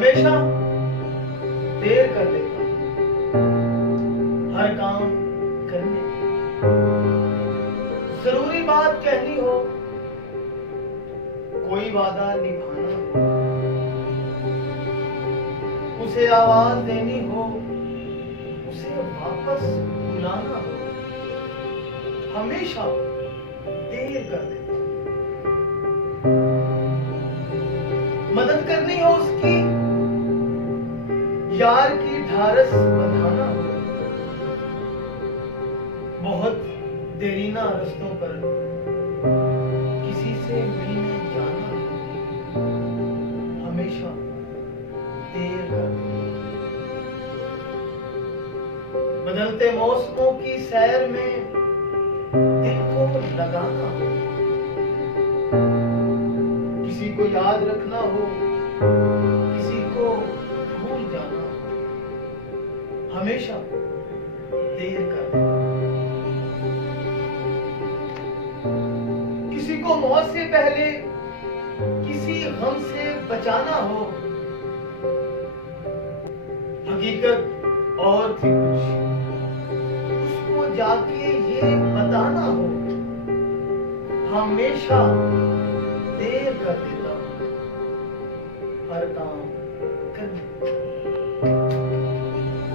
हमेशा देर कर देता हूं हर काम करने। जरूरी बात कहनी हो, कोई वादा निभाना हो, उसे आवाज देनी हो, उसे वापस बुलाना हो, हमेशा देर कर देता हूं। मदद करनी हो उसकी, यार की ढारस बंधाना हो, बहुत देरीना रस्तों पर किसी से मिलने जाना हो, हमेशा देर कर देता हूं। बदलते मौसमों की सैर में दिल को लगाना हो, किसी को याद रखना हो, किसी को भूल जाना हो, हमेशा देर कर देता हूं। किसी को मौत से पहले किसी गम से बचाना हो, हकीकत और थी कुछ, उसको जाके ये बताना हो, हमेशा देर कर देता हूं हर काम करने।